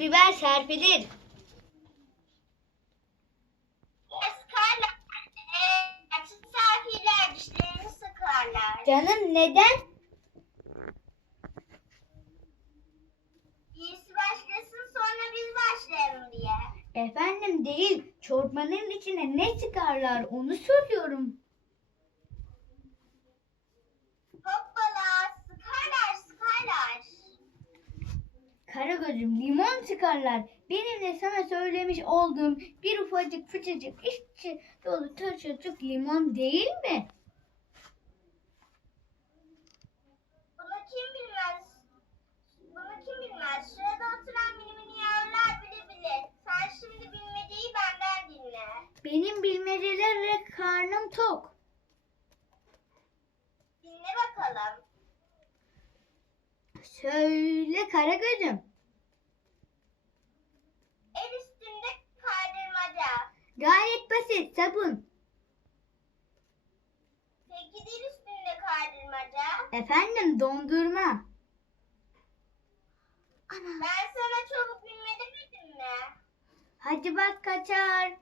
biber serpilir. Sıkarlar. Ee, misafirler dişlerini sıkarlar. Canım neden? Birisi başlasın sonra biz başlayalım diye. Efendim değil. Çorbanın içine ne çıkarlar onu soruyorum. Hoppala sıkarlar sıkarlar. Karagöz'üm limon çıkarlar. Benim de sana söylemiş olduğum bir ufacık fıçıcık içi dolu turşucuk limon değil mi? Bunu kim bilmez? Bunu kim bilmez? Şurada oturan bilimini yavrular bile bilir. Sen şimdi bilmediği benden dinle. Benim bilmecelerle karnım tok. Dinle bakalım. Söyle Karagöz'üm. El üstünde kaydırmaca. Gayet basit sabun. Peki dil üstünde kaydırmaca. Efendim dondurma. Ana. Ben sana çabuk bilme demedim mi? Hadi bak kaçar.